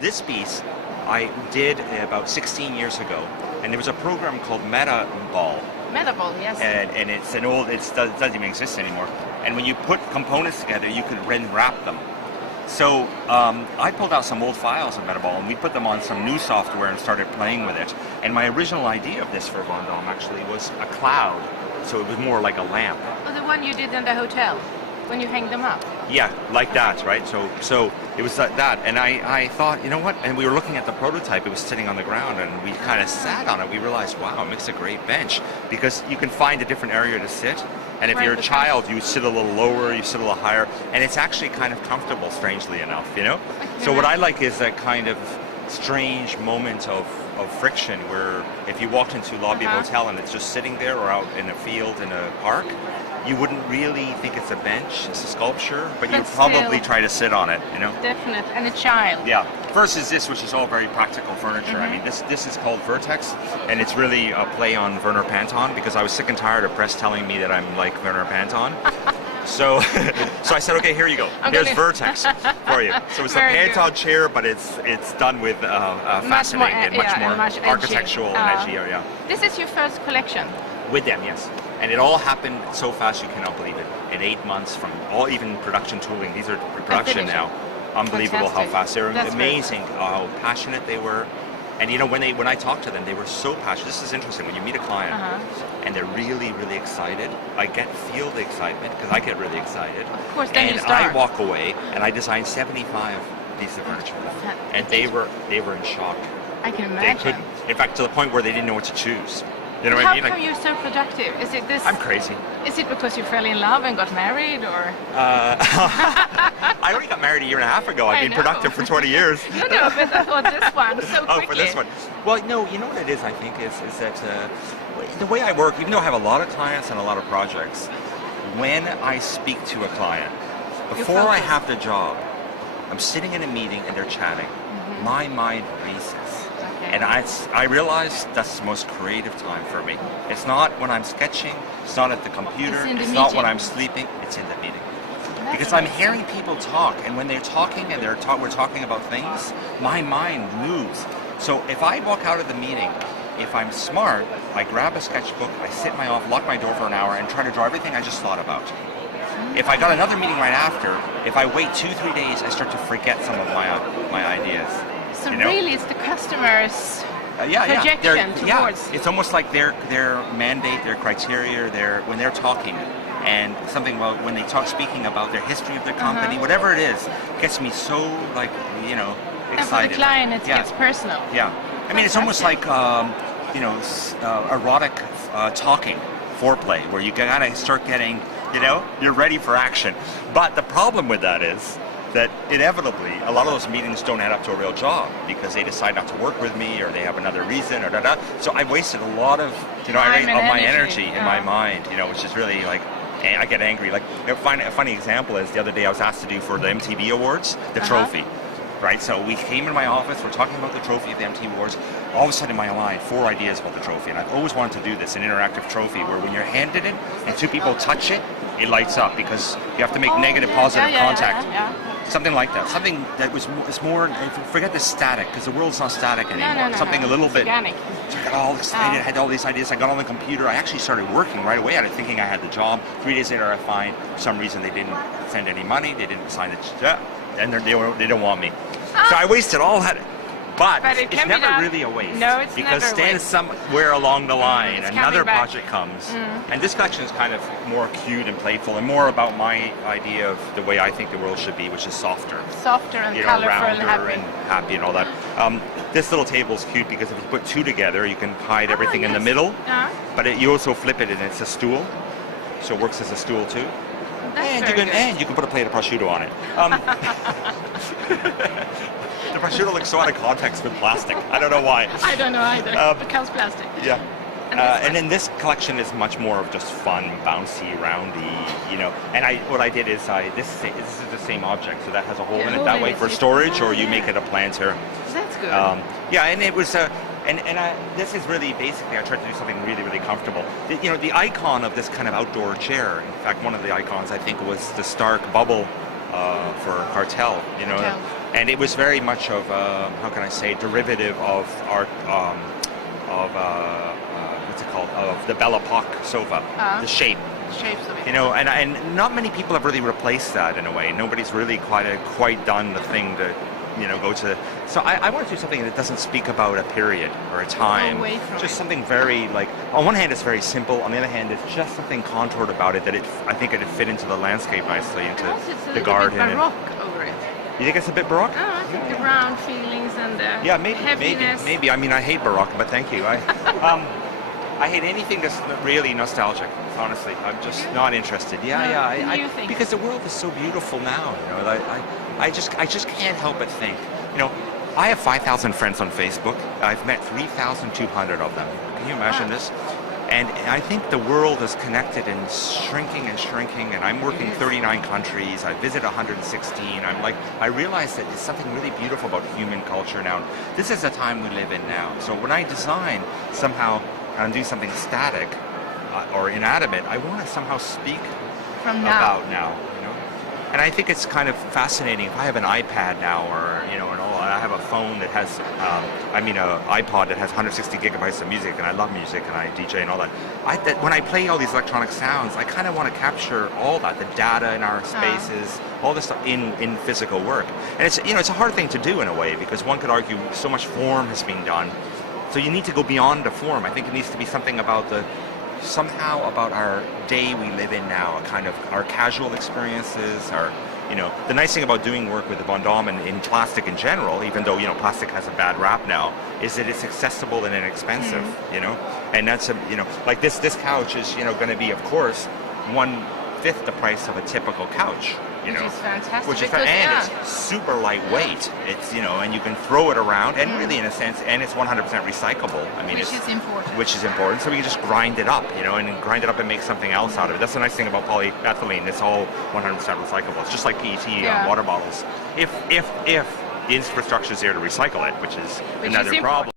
this piece I did about 16 years ago, and there was a program called Meta Ball, yes. and it's an old, it doesn't even exist anymore. And when you put components together, you could then wrap them. So I pulled out some old files of Metaball, and we put them on some new software and started playing with it. And my original idea of this for Van Damme actually was a cloud, so it was more like a lamp. Oh, the one you did in the hotel, when you hang them up. Yeah, like that, right? So it was like that, and I thought, you know what? And we were looking at the prototype. It was sitting on the ground, and we kind of sat on it. We realized, wow, it makes a great bench because you can find a different area to sit. And if you're a child, you sit a little lower, you sit a little higher, and it's actually kind of comfortable, strangely enough, you know? So what I like is a kind of strange moment of friction where if you walked into lobby of a hotel and it's just sitting there or out in a field in a park, you wouldn't really think it's a bench, it's a sculpture, but you'd probably try to sit on it, you know? Definitely, and a child. Yeah, versus this, which is all very practical furniture. I mean, this is called Vertex, and it's really a play on Werner Panton, because I was sick and tired of press telling me that I'm like Werner Panton. So I said, okay, here you go. Here's Vertex for you. So it's a Panton chair, but it's done with fascinating and much more architectural and edgy. Yeah. This is your first collection? With them, yes. And it all happened so fast you cannot believe it. In 8 months from all, even production tooling. These are production now. Unbelievable how fast. They're amazing how passionate they were. And you know, when I talked to them, they were so passionate. This is interesting. When you meet a client and they're really, really excited, I feel the excitement because I get really excited. Of course, then and you start. I walk away and I designed 75 pieces of furniture, and they were in shock. I can imagine. They couldn't. In fact, to the point where they didn't know what to choose. You know what How I mean? come you're so productive? Is it this? I'm crazy. Is it because you fell in love and got married, or? I only got married a year and a half ago. I've been productive for 20 years. No, but I thought this one so quickly. Oh, for this one. Well, no, you know what it is, I think, is that the way I work, even though I have a lot of clients and a lot of projects, when I speak to a client, before I have the job, I'm sitting in a meeting and they're chatting. My mind races. And I realize that's the most creative time for me. It's not when I'm sketching, it's not at the computer, it's not when I'm sleeping, it's in the meeting. Because I'm hearing people talk, and when they're talking and we're talking about things, my mind moves. So if I walk out of the meeting, if I'm smart, I grab a sketchbook, I sit in my office, lock my door for an hour, and try to draw everything I just thought about. If I got another meeting right after, if I wait 2-3 days, I start to forget some of my ideas. So really, it's the customer's projection towards. Yeah, it's almost like their mandate, their criteria, when they're talking, and something when they speaking about their history of their company, whatever it is, gets me so excited. And for the client, it gets personal. Yeah, I mean, it's almost like erotic talking, foreplay, where you gotta start getting, you're ready for action. But the problem with that is that inevitably a lot of those meetings don't add up to a real job because they decide not to work with me or they have another reason or da-da. So I wasted a lot of my energy in my mind, which is really like, I get angry. Like a funny example is the other day I was asked to do for the MTV Awards, the trophy. Right, so we came in my office, we're talking about the trophy of the MTV Awards. All of a sudden in my mind, 4 ideas about the trophy. And I've always wanted to do this, an interactive trophy where when you're handed it and 2 people touch it, it lights up because you have to make negative, positive contact. Something like that. Something that was more, forget the static, because the world's not static anymore. Something a little bit. Organic. So I got all excited, I had all these ideas, I got on the computer, I actually started working right away at it, thinking I had the job. 3 days later I find, for some reason they didn't send any money, they didn't sign it, and they don't want me. So I wasted all that. But it's never really a waste. No, it's because never a waste. somewhere along the line, another back. project comes. And this collection is kind of more cute and playful and more about my idea of the way I think the world should be, which is softer. Softer and colorful and happy and all that. This little table is cute because if you put 2 together, you can hide everything in the middle. But you also flip it and it's a stool. So it works as a stool too. And you can put a plate of prosciutto on it. The prosciutto looks so out of context with plastic. I don't know why. I don't know either. It comes plastic. Yeah. And then this collection is much more of just fun, bouncy, roundy, And what I did is this is the same object, so that has a hole in it that way for storage, or you make it a planter. That's good. And it was this is really basically I tried to do something really, really comfortable. The icon of this kind of outdoor chair. In fact, one of the icons I think was the Stark bubble for Cartel. And it was very much of, how can I say, derivative of art, what's it called, of the Belle Epoque sofa, the shape. Shapes of it. You know, and not many people have really replaced that in a way. Nobody's really quite done the thing to, you know, go to. So I want to do something that doesn't speak about a period or a time. Away from just it. something very, like, on one hand it's very simple, on the other hand it's just something contoured about it that I think it'd fit into the landscape nicely, into Also, it's a the little garden. bit baroque over it. You think it's a bit baroque? Oh, I think the round feelings and the Yeah, maybe. heaviness. I mean, I hate baroque, but thank you. I hate anything that's really nostalgic. Honestly, I'm just not interested. New things. Because the world is so beautiful now. You know, I just can't help but think. You know, I have 5,000 friends on Facebook. I've met 3,200 of them. Can you imagine this? And I think the world is connected and shrinking, and I'm working 39 countries. I visit 116. I realize that there's something really beautiful about human culture now. This is the time we live in now. So when I design somehow and do something static or inanimate, I want to somehow speak From now. about now. You know, and I think it's kind of fascinating. If I have an iPad now, or you know, I have a phone that has, an iPod that has 160 gigabytes of music, and I love music, and I DJ and all that. When I play all these electronic sounds, I kind of want to capture all that, the data in our spaces, all this stuff in physical work. And it's a hard thing to do in a way, because one could argue so much form has been done. So you need to go beyond the form. I think it needs to be something about somehow about our day we live in now, a kind of our casual experiences, the nice thing about doing work with the Van Damme and in plastic in general, even though, you know, plastic has a bad rap now, is that it's accessible and inexpensive, you know? And that's, like this couch is, you know, going to be, of course, 1/5 the price of a typical couch. Which is fantastic. Which is because, it's super lightweight. It's, you know, and you can throw it around, and really in a sense, and it's 100% recyclable. I mean, which is important. Which is important. So we can just grind it up, you know, and grind it up and make something else out of it. That's the nice thing about polyethylene. It's all 100% recyclable. It's just like PET on water bottles. If the infrastructure is there to recycle it, which is another problem.